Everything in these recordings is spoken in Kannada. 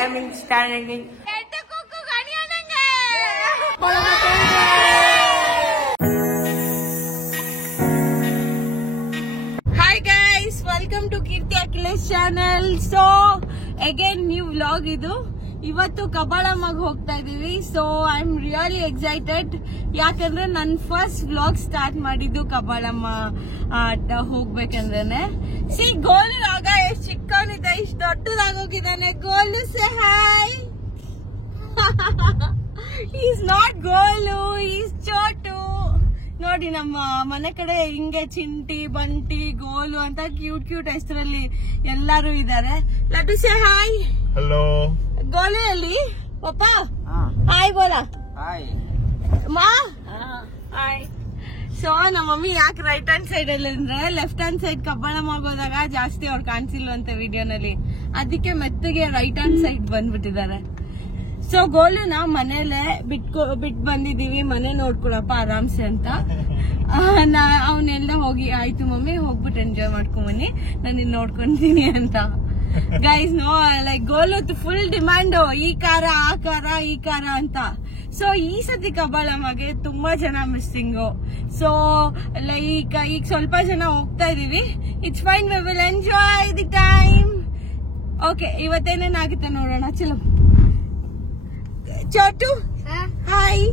I am standing. Hi guys, welcome to Kirti Akhilesh channel. So again new vlog idu. ಇವತ್ತು ಕಬ್ಬಾಳಮ್ಮಗೆ ಹೋಗ್ತಾ ಇದೀವಿ. So I am really excited. ಯಾಕಂದ್ರೆ ನನ್ ಫಸ್ಟ್ ವ್ಲಾಗ್ ಸ್ಟಾರ್ಟ್ ಮಾಡಿದ್ದು ಕಬ್ಬಾಳಮ್ಮ ಹೋಗ್ಬೇಕಂದ್ರೆ. ಸಿ ಗೋಲು ಆಗ ಎಷ್ಟು ಚಿಕ್ಕವನಿದ್ದ ಇಷ್ಟು ದೊಡ್ಡದಾಗೋಗಿದ್ದಾನೆ. Golu say hi. Is not Golu, is Chotu. ನೋಡಿ ನಮ್ಮ ಮನೆ ಕಡೆ ಹಿಂಗೆ ಚಿಂಟಿ ಬಂಟಿ ಗೋಲು ಅಂತ ಕ್ಯೂಟ್ ಕ್ಯೂಟ್ ಹೆಸರಲ್ಲಿ ಎಲ್ಲಾರು ಇದ್ದಾರೆ. Laddu say hi. Hello Golu Ali पापा हाय बोला हाय माँ हाय. ಸೊ ನಮ್ಮ ಮಮ್ಮಿ ಯಾಕೆ ರೈಟ್ ಹ್ಯಾಂಡ್ ಸೈಡ್ ಅಲ್ಲಿ ಅಂದ್ರೆ ಲೆಫ್ಟ್ ಹ್ಯಾಂಡ್ ಸೈಡ್ ಕಬ್ಬಾಳಮ್ಮ ಹೋದಾಗ ಜಾಸ್ತಿ ಅವ್ರು ಕಾಣಿಸಿಲ್ವಂತೆ ವಿಡಿಯೋನಲ್ಲಿ, ಅದಕ್ಕೆ ಮೆತ್ತಗೆ ರೈಟ್ ಹ್ಯಾಂಡ್ ಸೈಡ್ ಬಂದ್ಬಿಟ್ಟಿದ್ದಾರೆ. ಸೊ ಗೋಲುನ ಮನೇಲೆ ಬಿಟ್ ಬಂದಿದೀವಿ, ಮನೆ ನೋಡ್ಕೊಳಪ್ಪ ಆರಾಮ್ಸೆ ಅಂತ. ಅವನೆಲ್ಲ ಹೋಗಿ ಆಯ್ತು ಮಮ್ಮಿ ಹೋಗ್ಬಿಟ್ಟು ಎಂಜಾಯ್ ಮಾಡ್ಕೊಂಬನ್ನಿ, ನಾನು ಇಲ್ಲಿ ನೋಡ್ಕೊಂತೀನಿ ಅಂತ. ಗೈಸ್ ನೋ ಲೈಕ್ ಗೋಲು ಫುಲ್ ಡಿಮ್ಯಾಂಡ್ ಈ ಕಾರ ಆ ಕಾರ ಈ ಕಾರ ಅಂತ. ಸೊ ಈ ಸತಿ ಕಬ್ಬಾಳಮ್ಮಗೆ ತುಂಬಾ ಜನ ಮಿಸ್ಸಿಂಗು. ಸೊ ಲೈಕ್ ಈಗ ಸ್ವಲ್ಪ ಜನ ಹೋಗ್ತಾ ಇದೀವಿ. It's fine, we will enjoy the time. Okay, ಇವತ್ತೇನೇನಾಗುತ್ತೆ ನೋಡೋಣ. ಚಲೋ ಚೋಟು ಹಾಯ್.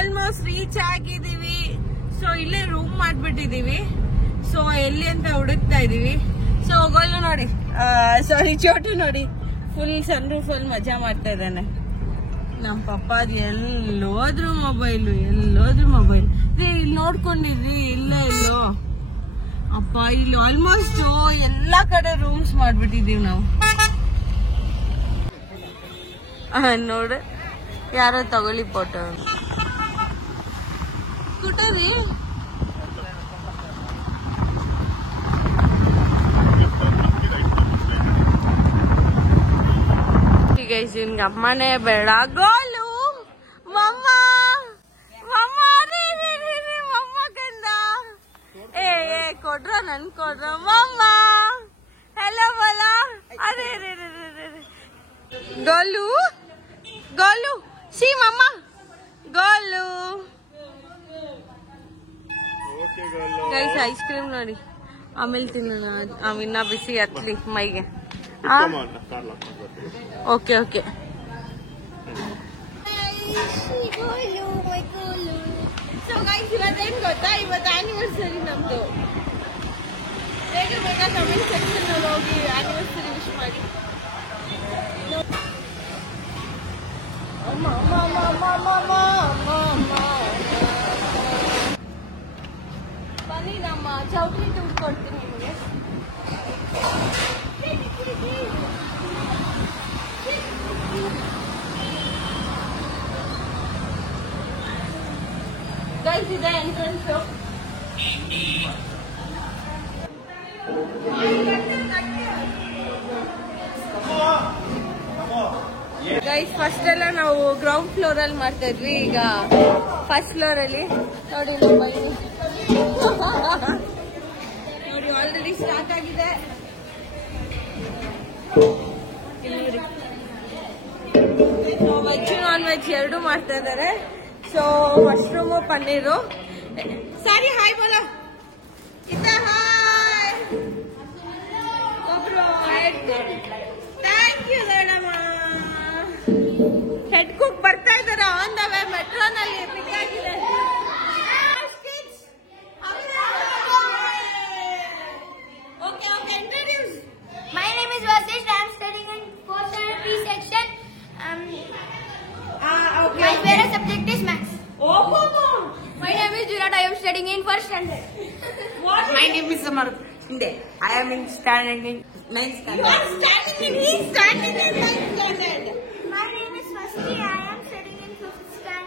ಆಲ್ಮೋಸ್ಟ್ ರೀಚ್ ಆಗಿದೀವಿ. ಸೊ ಇಲ್ಲೇ ರೂಮ್ ಮಾಡ್ಬಿಟ್ಟಿದೀವಿ. ಸೊ ಎಲ್ಲಿ ಅಂತ ಹುಡುಕ್ತಾ ಇದೀವಿ. ಸೊ ಗೋಲು ನೋಡಿ, ಸಾರಿ ಚೋಟು ನೋಡಿ, ಫುಲ್ ಸನ್ ರೂಫ್ ಅಲ್ಲಿ ಮಜಾ ಮಾಡ್ತಾ ಇದ್ದಾನೆ. ನಮ್ಮ ಪಪ್ಪಾದ್ ಎಲ್ಲೋದ್ರು ಮೊಬೈಲು ಇಲ್ಲಿ ನೋಡ್ಕೊಂಡಿದ್ರಿ, ಎಲ್ಲೋ ಅಪ್ಪ ಇಲ್ಲಿ ಆಲ್ಮೋಸ್ಟ್ ಎಲ್ಲಾ ಕಡೆ ರೂಮ್ಸ್ ಮಾಡ್ಬಿಟ್ಟಿದೀವಿ ನಾವು. ನೋಡು ಯಾರೋ ತಗೊಳ್ಳಿ ಫೋಟೋ ಕುಟರಿ. ಗೈಸ್ ಇವ್ನಿಗೆ ಅಮ್ಮನೇ ಬೇಡ. ಗೋಲು ಮಮ್ಮ ಕಂದ ಏ ಕೊಡ್ರ ನನ್ ಕೊಡ್ರ ಮಮ್ಮ. ಹೆಲೋ ಬೋಲ. ಅರೆ ಗೋಲು ಗೋಲು ಸಿ ಮಮ್ಮ ಗೋಲು. ಗೈಸ್ ಐಸ್ ಕ್ರೀಮ್ ನೋಡಿ, ಆಮೇಲೆ ತಿನ್ನೋಣ, ಇನ್ನ ಬಿಸಿ ಹತ್ಲಿ ಮೈಗೆ. Okay okay. ಸೊ ಗೈಸ್ ಇವತ್ತೇನ್ ಗೊತ್ತಾ, ಇವತ್ತು ಆನಿವರ್ಸರಿ ನಮ್ದು. ಬೇಗ ಬೇಗ ಕಮೆಂಟ್ ಸೆಕ್ಷನ್ ಅಲ್ಲಿ ಹೋಗಿ ಆನಿವರ್ಸರಿ ವಿಶ್ ಮಾಡಿ. ಬನ್ನಿ ನಮ್ಮ ಚೌಟ್ರಿ ಟೂರ್ ಕೊಡ್ತೀನಿ ನಿಮಗೆ. ಗೈಸ್ ಇದೆ ಎಂಟ್ರೆನ್ಸ್. ಗೈಸ್ ಫಸ್ಟ್ ಎಲ್ಲ ನಾವು ಗ್ರೌಂಡ್ ಫ್ಲೋರ್ ಅಲ್ಲಿ ಮಾಡ್ತಾ ಇದ್ವಿ, ಈಗ ಫಸ್ಟ್ ಫ್ಲೋರ್ ಅಲ್ಲಿ ನೋಡಿ. ನೋಡಿ ಆಲ್ರೆಡಿ ಸ್ಟಾರ್ಟ್ ಆಗಿದೆ. ವೆಜ್ ನಾನ್ ವೆಜ್ ಎರಡು ಮಾಡ್ತಾ ಇದಾರೆ. So mushroom paneer. Sorry hi ಬೋಲ. ಹಾಯ್ ಒಬ್ರು thank you madam. Head cook ಬರ್ತಾ ಇದಾರೆ ಆನ್ ದ ವೇ, ಮೆಟ್ರೋನಲ್ಲಿ ಪಿಕ್ ಆಗಿದೆ. Okay, introduce. My name is Vasish. I am studying in 4th standard B section. Okay. My favorite subject is maths. Oh. My name is Virat. I am studying in 1st standard. What? My name is Samar. I am standing in 9th standard. You are standing in. He is standing in 9th standard. My name is Vasti. I am studying in 5th standard.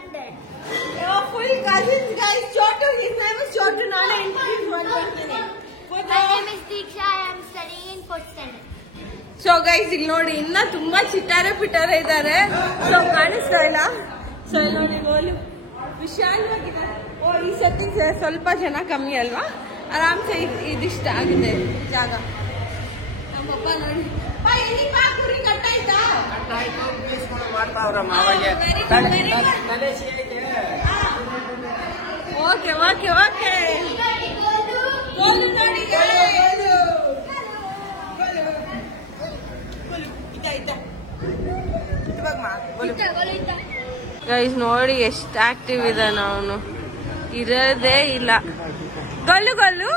cousins, guys. Chotu, his name is Chotu. Nana introduce one person. My name is Diksha. I am studying in 4th standard. So guys ಇಲ್ಲಿ ನೋಡಿ ಇನ್ನ ತುಂಬಾ ಚಿಟ್ಟಾರೆ ಪಿಟ್ಟಾರೆ ಇದ್ದಾರೆ. ಸೊ ಕಾಣಿಸ್ತಾ ಇಲ್ಲ. ಸೊ ಇಲ್ಲಿ ನೋಡಿ ಗೋಲು ವಿಶಾಲವಾಗಿದೆ. ಓ ಈ ಸತಿ ಸ್ವಲ್ಪ ಜನ ಕಮ್ಮಿ ಅಲ್ವಾ, ಆರಾಮ್ಸೆ ಇದಿಷ್ಟ ಆಗಿದೆ ಜಾಗ. ನಮ್ಮ ಪಪ್ಪ ನೋಡಿ ಎಲ್ಲಿ ಕುರಿ ಕಟ್ಟಾಯ್ತಾ? ಓಕೆ ಓಕೆ ಓಕೆ ಗೋಲು ನೋಡಿ ಗೈಸ್ ನೋಡಿ ಎಷ್ಟು ಆಕ್ಟಿವ್ ಇದಾನ ಅವನು, ಇರೋದೇ ಇಲ್ಲ. ಗೋಲು ಗೋಲು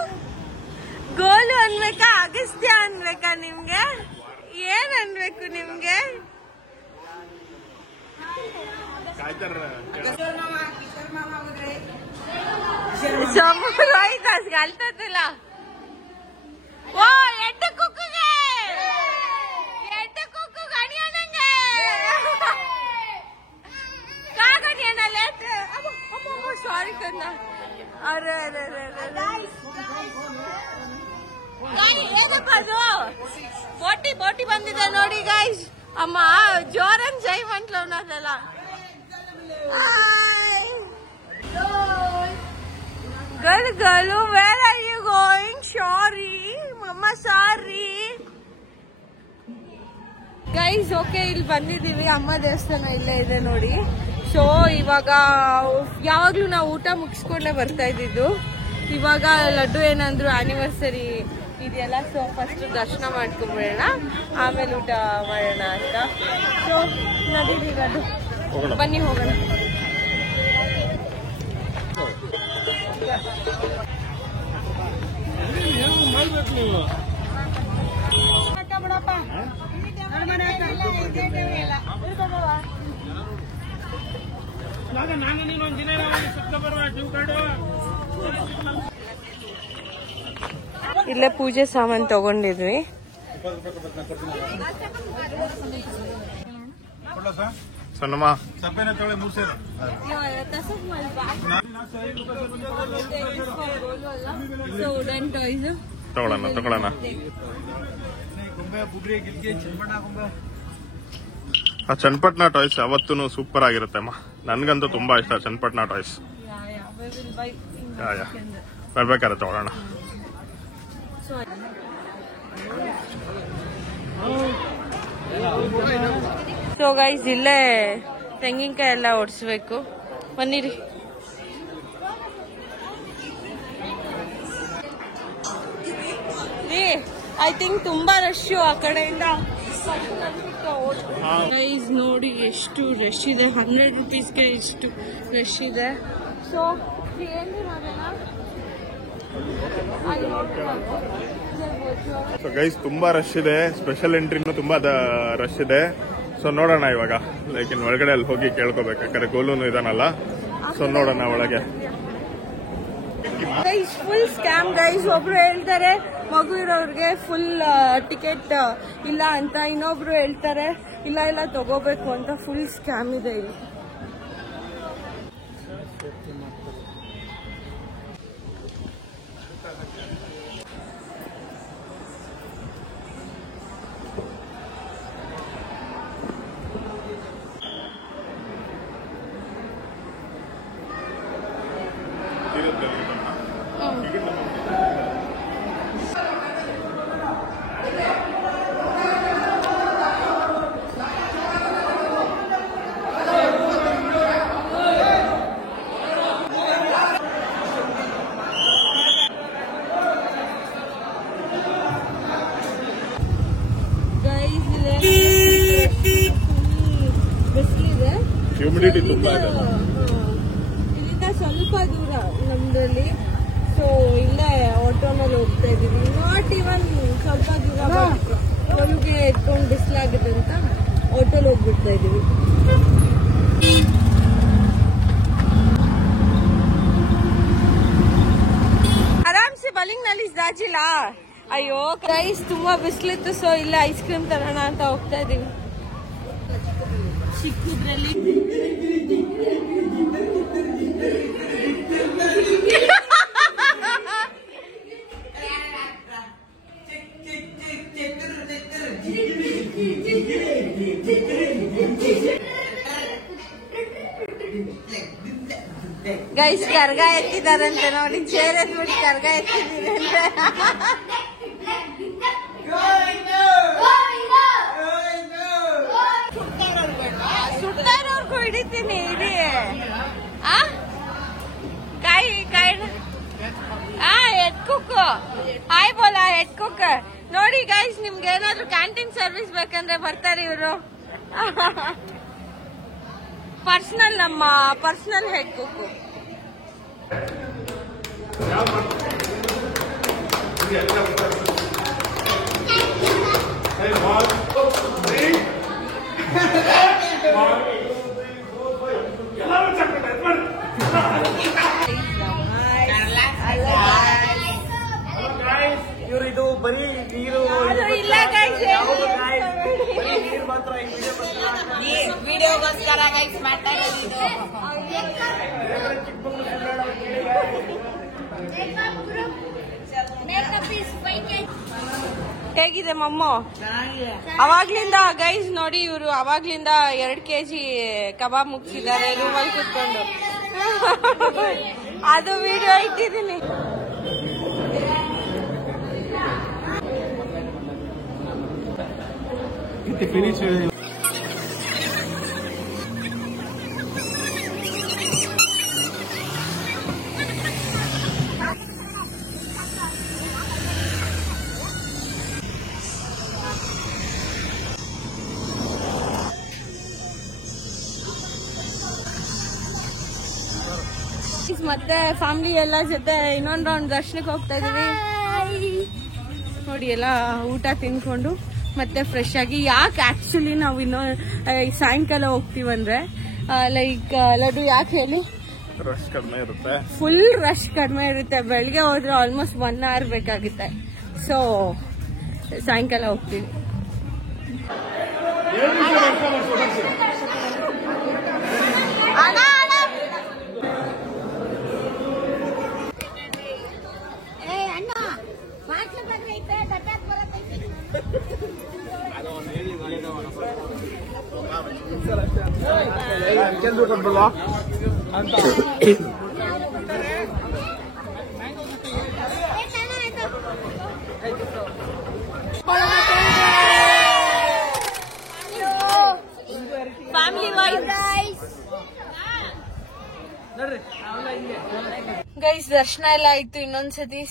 ಗೋಲು ಅನ್ಬೇಕಾ ಅಗಸ್ತ್ಯ ಅನ್ಬೇಕಾ ನಿಮ್ಗೆ? ಏನ್ ಅನ್ಬೇಕು ನಿಮ್ಗೆ? घालतातला ओ एट कुक्कुगे एट कुक्कु गणियानंगे का गणियाना लेट अम्मा सॉरी करना अरे अरे अरे गाइस ಏನಪ್ಪದು ಬೋಟಿ ಬೋಟಿ ಬಂದಿದೆ ನೋಡಿ ಗೈಸ್. ಅಮ್ಮ Zoran Jai ಮಂಟ್ಲವನಲ್ಲ. Girl, girl, where are you going? Sorry, mama, sorry. Guys, okay, ಇಲ್ಲಿ ಬಂದಿದ್ದೀವಿ. ಅಮ್ಮ ದೇವಸ್ಥಾನ ಇಲ್ಲೇ ಇದೆ ನೋಡಿ. ಸೊ ಇವಾಗ ಯಾವಾಗ್ಲೂ ನಾವು ಊಟ ಮುಗಿಸ್ಕೊಂಡೇ ಬರ್ತಾ ಇದ್ದಿದ್ದು. ಇವಾಗ ಲಡ್ಡು ಏನಂದ್ರು ಆನಿವರ್ಸರಿ ಇದೆಯಲ್ಲ, ಸೊ ಫಸ್ಟ್ ದರ್ಶನ ಮಾಡ್ಕೊಂಡ್ಬಿಡೋಣ, ಆಮೇಲೆ ಊಟ ಮಾಡೋಣ ಅಂತ. ಸೊ ನಡೀರಿ ಲಡ್ಡು, ಬನ್ನಿ ಹೋಗೋಣ. ಇಲ್ಲೇ ಪೂಜೆ ಸಾಮಾನು ತಗೊಂಡಿದ್ವಿ. ತಗೊಳ್ಳೋಣ. ಆ ಚನ್ನಪಟ್ಟಣ ಟಾಯ್ಸ್ ಯಾವತ್ತೂ ಸೂಪರ್ ಆಗಿರುತ್ತೆ ಅಮ್ಮ, ನನ್ಗಂತೂ ತುಂಬಾ ಇಷ್ಟ ಚನ್ನಪಟ್ಟಣ ಟಾಯ್ಸ್. ಬರ್ಬೇಕಾದ್ರೆ ತಗೊಳ್ಳೋಣ. ಸೊ ಗೈಸ್ ಇಲ್ಲೇ ತೆಂಗಿನಕಾಯಿ ಎಲ್ಲ ಓಡಿಸ್ಬೇಕು, ಬನ್ನಿರಿ. ಐ ಥಿಂಕ್ ತುಂಬಾ ರಶ್ ಆ ಕಡೆಯಿಂದ. ಗೈಸ್ ನೋಡಿ ಎಷ್ಟು ರಶ್ ಇದೆ, 100 ರೂಪೀಸ್ಗೆ ಎಷ್ಟು ರಶ್ ಇದೆ. ಸೊ ಏನ್ರಿ ಮಾಡೋಣ. ಸೊ ಗೈಸ್ ತುಂಬಾ ರಶ್ ಇದೆ, ಸ್ಪೆಷಲ್ ಎಂಟ್ರಿನೂ ತುಂಬಾ ರಶ್ ಇದೆ. ಸೊ ನೋಡೋಣ ಇವಾಗ, ಲೈಕ್ ಇನ್ ಒಳಗಡೆ ಅಲ್ಲಿ ಹೋಗಿ ಕೇಳ್ಕೋಬೇಕು, ಯಾಕಂದ್ರೆ ಗೋಲೂನು ಇದಾನಲ್ಲ. ಸೊ ನೋಡೋಣ ಒಳಗೆ. Guys full scam guys. ಒಬ್ರು ಹೇಳ್ತಾರೆ ಮಗು ಇರೋರ್ಗೆ ಫುಲ್ ಟಿಕೆಟ್ ಇಲ್ಲ ಅಂತ, ಇನ್ನೊಬ್ರು ಹೇಳ್ತಾರೆ ಇಲ್ಲ ಇಲ್ಲ ತಗೋಬೇಕು ಅಂತ. ಫುಲ್ ಸ್ಕ್ಯಾಮ್ ಇದೆ ಇಲ್ಲಿ. ಹ್ಯೂಮಿಡಿಟಿ ತುಂಬಾ ಇದೆ. ಇಲ್ಲಿಂದ ಸ್ವಲ್ಪ ದೂರ ನಮ್ದ್ರಲ್ಲಿ. ಸೊ ಇಲ್ಲೇ ಆಟೋನಲ್ಲಿ ಹೋಗ್ತಾ ಇದೀವಿ. ನಾಟ್ ಇವನ್ ಸ್ವಲ್ಪ ದೂರ, ಹೊಲಿಗೆ ಎತ್ಕೊಂಡು ಬಿಸಿಲಾಗಿದೆ ಅಂತ ಆಟೋಲ್ ಹೋಗ್ಬಿಡ್ತಾ ಇದೀವಿ. ಆರಾಮ್ಸೆ ಬಲಿಂಗ್ ನಲ್ಲಿ ಜಾಜಿಲ್ಲ. ಅಯ್ಯೋ ಗೈಸ್ ತುಂಬಾ ಬಿಸಿಲಿತ್ತು, ಸೊ ಇಲ್ಲೇ ಐಸ್ ಕ್ರೀಮ್ ತರೋಣ ಅಂತ ಹೋಗ್ತಾ ಇದೀವಿ. ಚಿಕ್ಕದ್ರಲ್ಲಿ ಗೈಸ್ ಕರ್ಗ ಎತ್ತಿದಾರಂತೆ ನೋಡಿ, ಚೇರ್ ಎತ್ಬಿಟ್ಟು ಕರ್ಗ ಎತ್ತಿದೀನಿ ಅಂದ್ರೆ ಸುಟ್ಟಾರವ್ರಿಗೂ ಹಿಡಿತೀನಿ ಇರಿ. ಕಾಯಿ ಕಾಯಿ head cook hi Bola head cook. ನೋಡಿ ಗೈಸ್, ನಿಮ್ಗೆ ಏನಾದ್ರು ಕ್ಯಾಂಟೀನ್ ಸರ್ವಿಸ್ ಬೇಕಂದ್ರೆ ಬರ್ತಾರೆ ಇವರು. ಪರ್ಸನಲ್, ನಮ್ಮ ಪರ್ಸನಲ್ ಹೆಡ್ ಕುಕ್. ಇವ್ರಿದು ಬರೀ ನೀರು ಇಲ್ಲ ಗೈಸ್, ನೀರು ಮಾತ್ರ ವಿಡಿಯೋಗೋಸ್ಕರ ಗೈಸ್ ಮಾಡ್ತಾ ಇರೋದು. ಹೇಗಿದೆ ಮಮ್ಮು? ಅವಾಗ್ಲಿಂದ ಗೈಸ್ ನೋಡಿ, ಇವರು ಅವಾಗ್ಲಿಂದ 2 kg ಕಬಾಬ್ ಮುಗಿಸಿದ್ದಾರೆ ರೂಮಲ್ಲಿ ಕುತ್ಕೊಂಡು. ಅದು ವಿಡಿಯೋ ಇಟ್ಟಿದ್ದೀನಿ. ಮತ್ತೆ ಫ್ಯಾಮಿಲಿ ಎಲ್ಲ ಜೊತೆ ಇನ್ನೊಂದು ರೌಂಡ್ ದರ್ಶನಕ್ಕೆ ಹೋಗ್ತಾ ಇದೀವಿ. ನೋಡಿ ಎಲ್ಲ ಊಟ ತಿನ್ಕೊಂಡು ಮತ್ತೆ ಫ್ರೆಶ್ ಆಗಿ. ಯಾಕೆ ಆಕ್ಚುಲಿ ನಾವು ಸಾಯಂಕಾಲ ಹೋಗ್ತೀವಂದ್ರೆ ಲೈಕ್ ಲಡ್ಡು ಯಾಕೆ ಹೇಳಿ, ರಶ್ ಕಡಿಮೆ ಇರುತ್ತೆ, ಫುಲ್ ರಶ್ ಕಡಿಮೆ ಇರುತ್ತೆ. ಬೆಳಿಗ್ಗೆ ಹೋದ್ರೆ ಆಲ್ಮೋಸ್ಟ್ 1 hour ಬೇಕಾಗುತ್ತೆ. ಸೊ ಸಾಯಂಕಾಲ ಹೋಗ್ತೀವಿ. ಫ್ಯಾಮಿಲಿ ಗೈಸ್ ದರ್ಶನ ಎಲ್ಲ ಆಯ್ತು. ಇನ್ನೊಂದ್ಸತಿ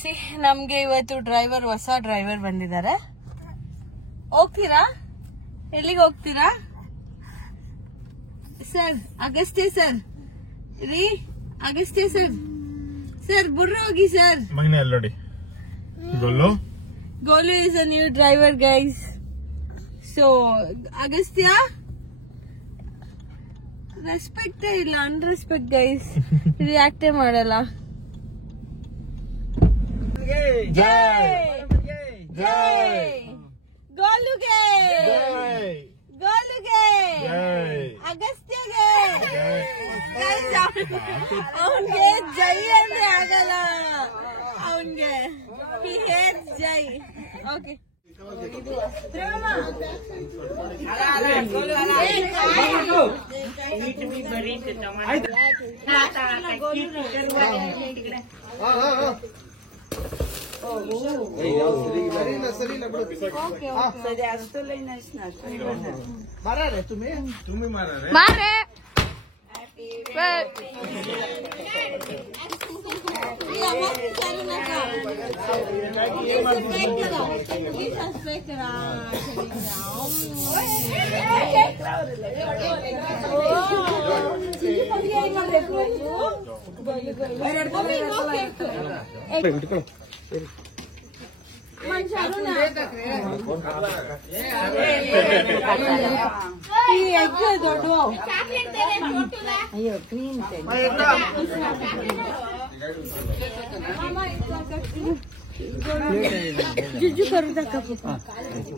ನಮ್ಗೆ ಇವತ್ತು ಹೊಸ ಡ್ರೈವರ್ ಬಂದಿದ್ದಾರೆ. ಹೋಗ್ತೀರಾ? ಎಲ್ಲಿಗೆ ಹೋಗ್ತೀರಾ ಸರ್? ಅಗಸ್ತ್ಯ ಸರ್ ರೀ, ಅಗಸ್ತ್ಯ ಸರ್. ಸರ್ ಬುರ್ರ ಹೋಗಿ ಸರ್. ಮಗನೇ ಅಲ್ಲಿ ನೋಡಿ, Golu is a new driver guys. So Agastya ರೆಸ್ಪೆಕ್ಟೇ ಇಲ್ಲ, ಅನ್ರೆಸ್ಪೆಕ್ಟ್ ಗೈಸ್. ರಿಯಾಕ್ಟೇ ಮಾಡಲ್ಲ. ಗೋಲುಗೆ, ಗೋಲುಗೆ, ಅಗಸ್ತ್ಯಗೆ. ಅವನ್ಗೆ ಜೈ ಅಂದ್ರೆ ಆಗಲ್ಲ, ಅವನ್ಗೆ ಜೈ. ಓಕೆ ಮಾರೆ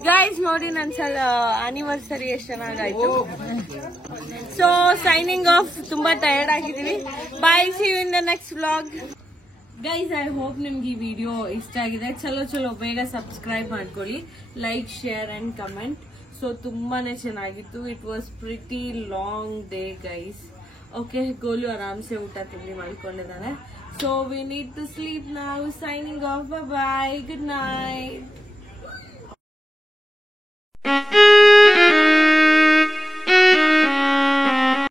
ಗೈಸ್ ನೋಡಿ ನನ್ನ ಆನಿವರ್ಸರಿ ಎಷ್ಟು ಚೆನ್ನಾಗಾಯ್ತು. So signing off. ತುಂಬಾ ಟಯರ್ಡ್ ಆಗಿದೀವಿ. Bye, see you in the next vlog. Guys I hope ನಿಮ್ಗೆ ಈ ವಿಡಿಯೋ ಇಷ್ಟ ಆಗಿದೆ. ಚಲೋ ಬೇಗ ಸಬ್ಸ್ಕ್ರೈಬ್ ಮಾಡ್ಕೊಳ್ಳಿ, like, share and comment. So ತುಂಬಾನೇ ಚೆನ್ನಾಗಿತ್ತು. It was pretty long day guys. Okay, Golu ಆರಾಮ್ಸೆ ಊಟ ತಿಂಡಿ ಮಾಡ್ಕೊಂಡಿದ್ದಾನೆ. So we need to sleep ನಾವು. Signing off. Bye, good night.